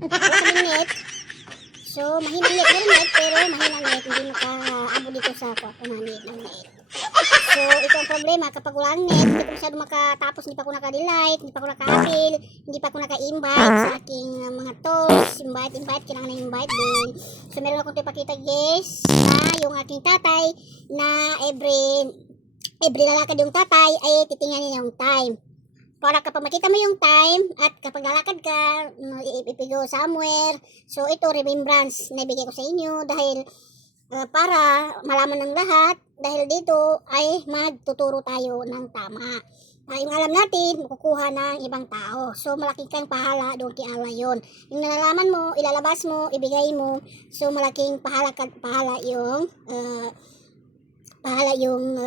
Wala kaming net. So, mahinang net. Meron net, pero mahinang net. Hindi makaabot dito sa kumanin ng net. So, ito ang problema. Kapag wala ang net, hindi ko masyado makatapos. Hindi pa ako naka-delete, hindi pa ako naka-appeal, hindi pa ako naka-invite sa aking mga tools. Invite. Kailangan na invite din. So, meron akong ipakita, guys, na yung aking tatay na every lalakad yung tatay ay titingnan niya yung time. Para kapag makita mo yung time at kapag lalakad ka, if you go somewhere, so ito remembrance na ibigay ko sa inyo dahil para malaman ng lahat dahil dito ay magtuturo tayo ng tama. Yung alam natin, makukuha ng ibang tao. So malaking kang pahala doon kay Allah yun. Yung nalalaman mo, ilalabas mo, ibigay mo, so malaking pahala yung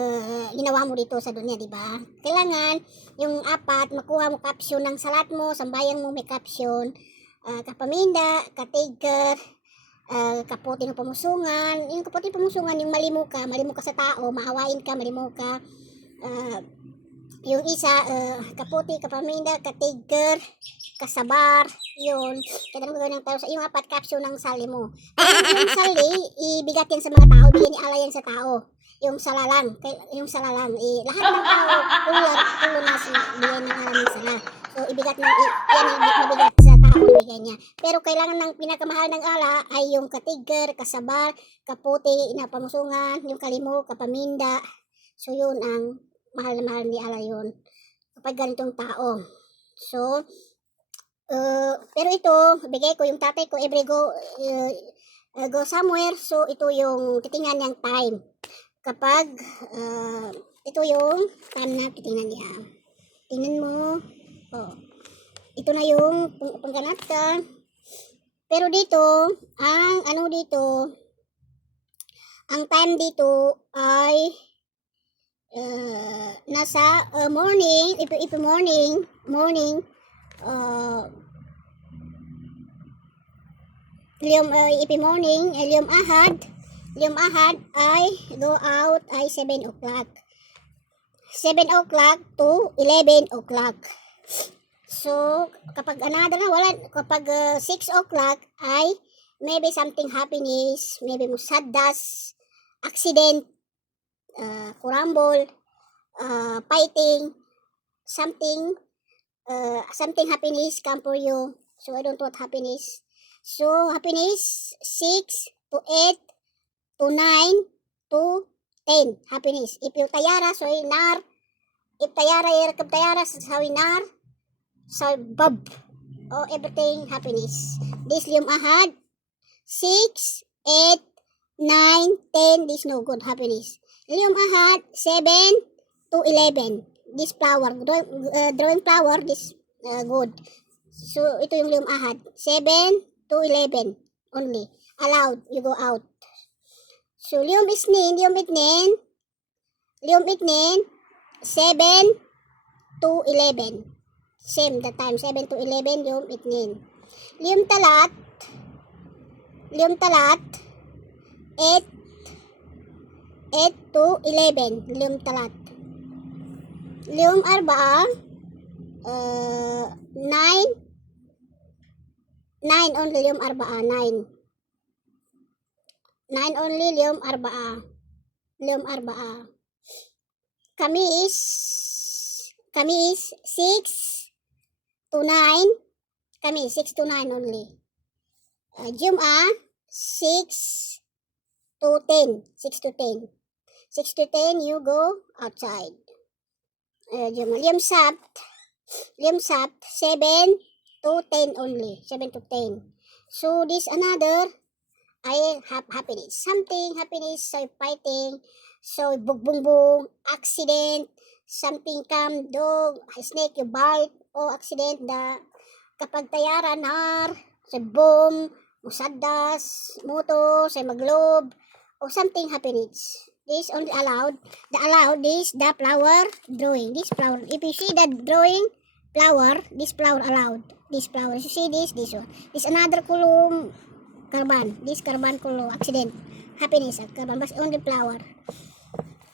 ginawa mo dito sa dunya, di ba? Kailangan yung apat makuha mo caption ng salat mo, sambayang mo may caption, kapaminda, katiger, kaputi ng pamusungan. Yung kaputi ng pamusungan, yung malimo ka sa tao, maawain ka, malimo ka. Yung isa, kaputi, kapaminda, katiger, kasabar, yun. Kaya naman gagawin ng tao sa yung apat caption ng sali mo. Yung sali, ibigat yan sa mga tao, bigyan ni Allah yan sa tao. Yung salalang, lahat ng tao, kulo na bigay ng Allah ng sala. So, ibigat ng, yan ang mabigat sa tao, ibigay niya. Pero kailangan ng pinakamahal ng Allah ay yung katiger, kasabar, kaputi, na pamusungan, yung kalimo, kapaminda. So, yun ang mahal na mahal ni Allah yun. Kapag ganitong tao. So, pero ito, bigay ko yung tatay ko, every go somewhere. So, ito yung titingnan niyang time. Kapag ito yung time na titingnan niya. Tingnan mo. Oh. Ito na yung pangganat ka. Pero dito, ang time dito ay nasa morning, if morning, Liyom ahad ay go out ay 7 o'clock. 7 o'clock to 11 o'clock. So, kapag kapag 6 o'clock ay maybe something happiness, maybe musaddas, accident, kurambol, fighting, something happiness come for you. So, I don't want happiness. So, happiness, 6 to 8 to 9 to 10. Happiness. If you tayara, so nar. If tayara, yakab tayara, so nar. So, bab. Oh, everything happiness. This liyom ahad. 6, 8, 9, 10. This no good happiness. Liyom ahad, 7 to 11. This flower. Drawing flower, this good. So, ito yung liyom ahad. 7 to 11 only. Allowed. You go out. So, liyom itnin, 7 to 11. Same the time, 7 to 11, liyom itnin. Liyom talat, 8 to 11, liyom talat. Liyom arbaa, 9 only, liyom arbaa, 9. 9 only, liyom arbaa. Kamis, 6 to 9. Kamis, 6 to 9 only. Jum'ah, 6 to 10. 6 to 10. 6 to 10, you go outside. Jum'ah. Liyom Sabt, 7 to 10 only. 7 to 10. So, this another, I have happiness. Something happiness, so fighting, so bung, accident, something come, dog, snake, you bite, o accident, kapag tayara, nar, so boom, musaddas, moto, so maglob, o something happiness. This only allowed. The flower drawing. This flower. If you see the drawing flower, this flower allowed. This flower. You see this one. This another kulong karban. This karban kulo accident. Happiness at karban. But only flower.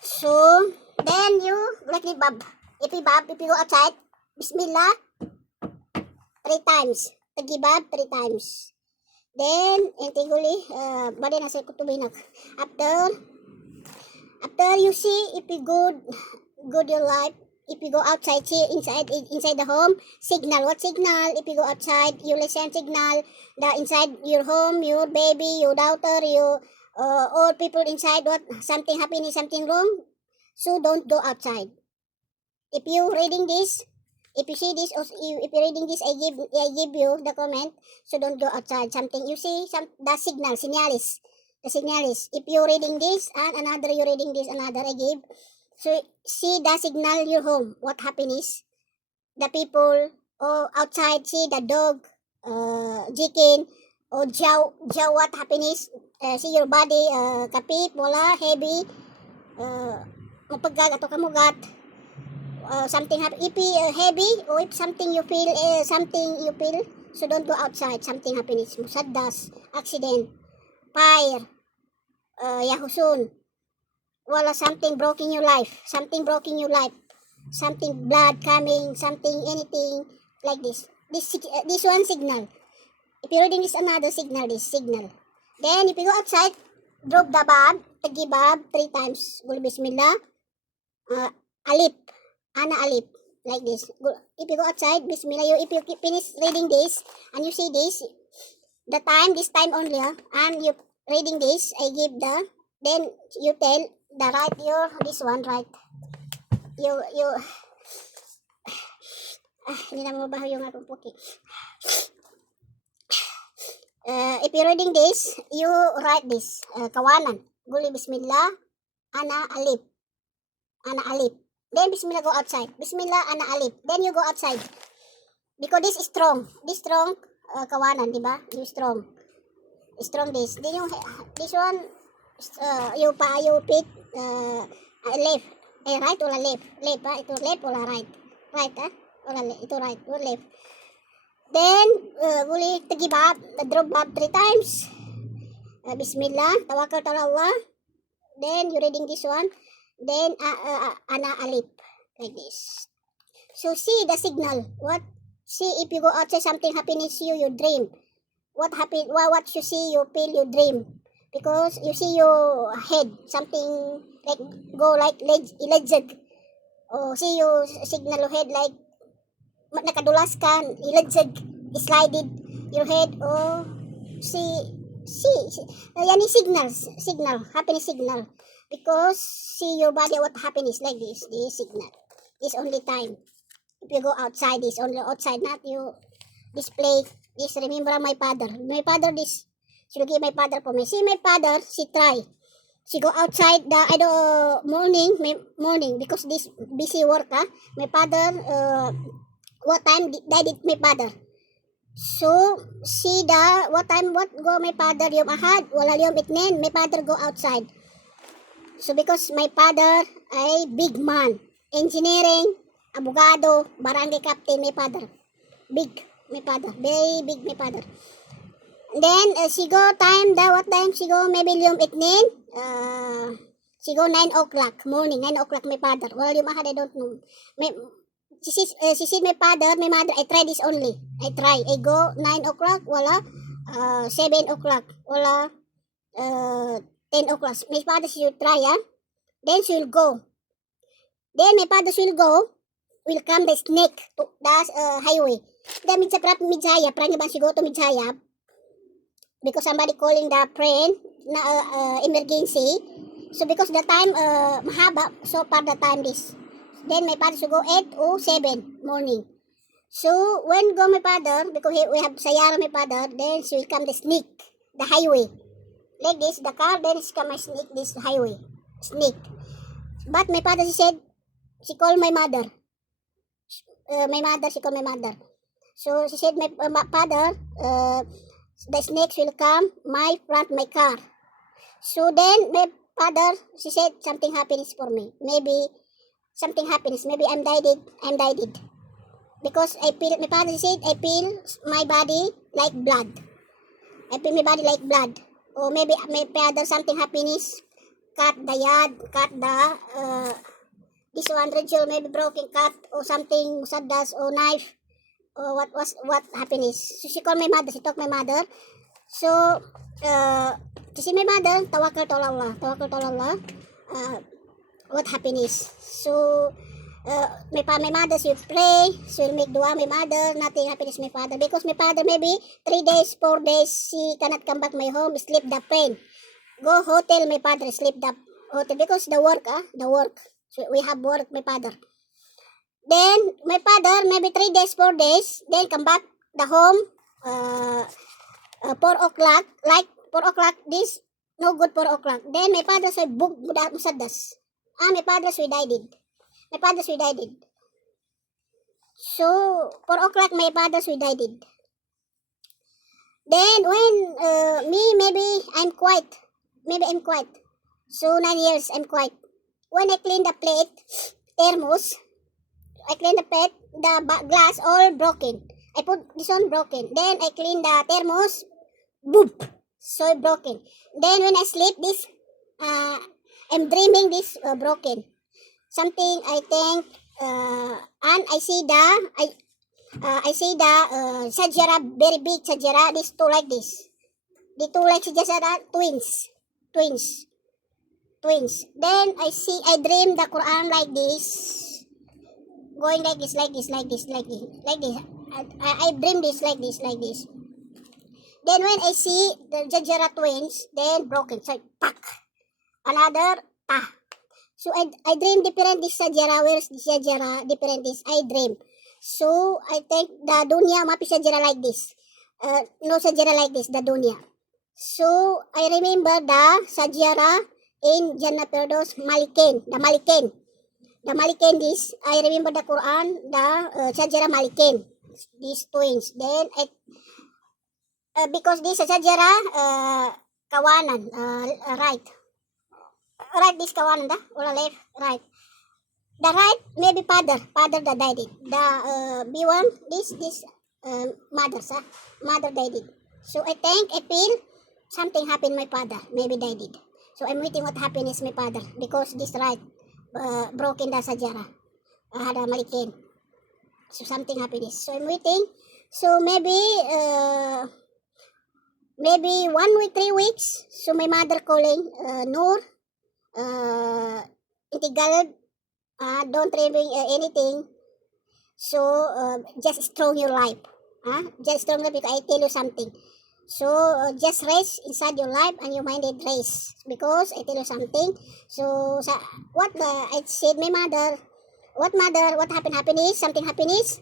So, then you like the bab. If you go outside, Bismillah, 3 times. tagibab 3 times. Then, tiguli, bali na sa kutubinak. After you see if you good your life, if you go outside, see inside the home, signal. What signal? If you go outside, you listen signal. The inside your home, your baby, your daughter, your all people inside, what something happening, something wrong. So don't go outside. If you reading this, if you see this, or if you're reading this, I give you the comment. So don't go outside. Something you see, the signal, signalis, the signalis. If you're reading this and another, you're reading this, another I give. So see the signal your home. What happiness? The people outside see the dog, chicken, or jaw what happiness? See your body, kapit, wala, heavy, mapagag ato kamugat. Something happen. If heavy or if something you feel, so don't go outside. Something happiness. Musaddas, accident, fire, yahusun. Wala something broken your life. Something broken your life. Something blood coming. Something anything like this. This one signal. If you're reading this another signal. This signal. Then if you go outside, drop the bab, tagibab 3 times. Gul bismillah. Alip. Ana alip. Like this. If you go outside, bismillah. If you finish reading this and you see this, the time, this time only, and you reading this, I give the, then you tell the right, this one right. Hindi na mabaho yung akong puki. If you're reading this, you write this, kawanan. Guli bismillah, ana alip. Ana alip. Then bismillah, go outside. Bismillah, ana alip. Then you go outside. Because this is strong. This strong, kawanan, diba? You strong. Strong this. Then yung, this one, you pit, left. Right or left? Left, ha? Ito left or right? Right, ha? Or ito right or left. Then, guli tagibab, drop bab 3 times. Bismillah, tawakkal ta Allah. Then, you reading this one. Then, ana alip. Like this. So, see the signal. What? See, if you go outside, something happens to you, you dream. What you see, you feel, you dream. Because you see your head, something like, go like ilajag. O, see you signal your head like, nakadulas ka, ilajag, slided your head. O, see, yan is signal, happiness signal. Because see your body, what happiness like this signal. This only time. If you go outside, this only outside, not you display this. Remember my father, this. She give my father for me. See my father, she try. She go outside the morning because this busy work, my father, what time died my father. So, see what time, what go my father, yung ahad, wala yung itnin, my father go outside. So, because my father ay big man, engineering, abogado, barangay captain, my father. Big, my father, very big, my father. And then, she go time, what time she go, maybe yung itnin, she go 9 o'clock, morning, 9 o'clock, my father. Well, yung ahad, I don't know. She said my father, my mother, I try this only. I go 9 o'clock, wala, 7 o'clock, wala, 10 o'clock. My father, she will try, then she will go. Then my father, she will go, will come the snake to the highway. Then Midzaya, prangyaban she go to Midzaya, because somebody calling the friend na emergency. So because the time mahaba, so far the time this. Then my father should go 8 or 7 morning. So when go my father, because we have sayara my father, then she will come the snake, the highway. Like this, the car, then she come my snake, this highway. Snake. But my father, she said, she called my mother. She called my mother. So she said, my father, the snakes will come my front my car. So then my father, she said, something happens for me. Maybe something happens. Maybe I'm died. Because I feel, my father said, I feel my body like blood. I feel my body like blood. Or maybe my father, something happiness, cut the yard, cut the, this 100 maybe broken cut or something, musadas or knife. what happiness. So she called my mother, she talked my mother. So she said my mother, tawakkal to Allah, tawakkal to Allah. What happiness. So my mother, she will pray, she will make dua. My mother, nothing happiness my father, because my father maybe 3 days, 4 days, she cannot come back my home, sleep the plane. Go hotel, my father sleep the hotel, because the work, the work. So we have work, my father. Then my father maybe 3 days, 4 days, then come back the home. 4 o'clock, like 4 o'clock, this no good 4 o'clock. Then my father say book musadas. My father so died. My father so died. So 4 o'clock my father so died. Then when me maybe I'm quiet. Maybe I'm quiet. So 9 years I'm quiet. When I clean the plate, thermos, I clean the plate, the glass all broken. I put this one broken. Then I clean the thermos, boop, so broken. Then when I sleep, this I'm dreaming this broken. Something I think, and I see the sajara, very big sajara. This two like this. The two like sajara, twins. Then I dream the Quran like this, going like this. I dream this like this. Then when I see the Jajara twins, then broken. So, pak. Another, ta. So, I dream different this Jajara. Where's this Jajara? Different this. I dream. So, I think the dunya mapi Jajara like this. No Jajara like this, the dunya. So, I remember the Sajara in Jannah Firdaus, Malikin. The Malikin this. I remember the Quran, the Sajara Malikin. These twins. Then, because this Sajara, kawanan, right. Right, this kawanan da, or left, right. The right, maybe father that died it. The B1, this mother died it. So I think, I feel something happened my father, maybe died it. So I'm waiting what happened is my father, because this right, broken the Sajara, had a Malikin. So something happened. So I'm waiting. So maybe 1 week, 3 weeks. So my mother calling, Noor, Intigal, don't dreaming anything. So just strong your life. Just strong life, because I tell you something. So just rest inside your life and your mind it rest, because I tell you something. So what I said my mother, what happened is something happiness.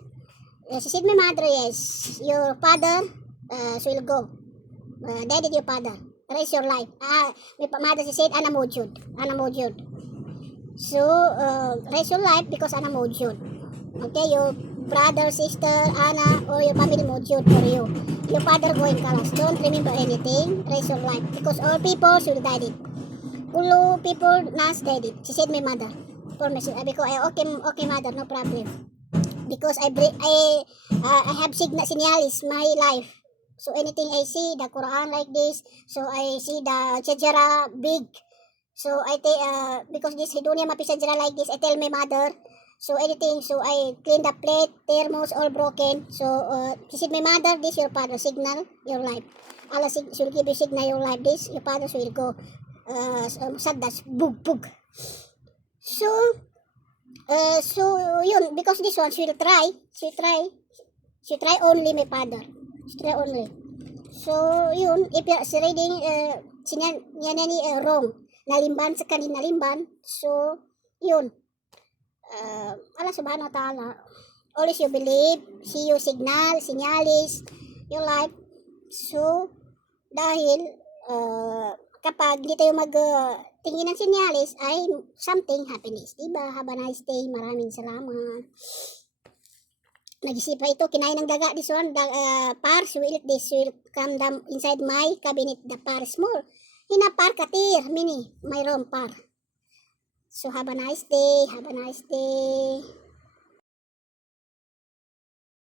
She said my mother, yes, your father so will go. Daddy your father, raise your life. My mother she said ana mojud. So raise your life, because ana mojud. Okay, your brother, sister, Anna, or your family mojud for you. Your father going kalas. Don't remember anything. Raise your life, because all people should die it. Kulo people nas died it. She said my mother. For me, because okay mother, no problem. Because I have signalis my life. So anything I see the Quran like this, so I see the Shajara big. So I take because this Hidunia mapi Shajara like this, I tell my mother. So anything, so I clean the plate, thermos all broken. So she said my mother, this your father signal your life. Allah should give you signal your life. This your father will go. Sadas bug. So yun, because this one she try only my father. She try only. So yun, if si reading sinya wrong, nalimban sa kanin nalimban. So yun, Allah subhanahu wa ta'ala, always you believe, see you signal, sinyalis, your life. So dahil kapag di tayo tingin ng sinyalis, ay something happiness. Diba? Have a nice day. Maraming salamat. Nag-isip pa ito. Kinain ng daga. This one, par. So this will come down inside my cabinet. The par small. Hina par katir. Mini. Mayroon par. So have a nice day.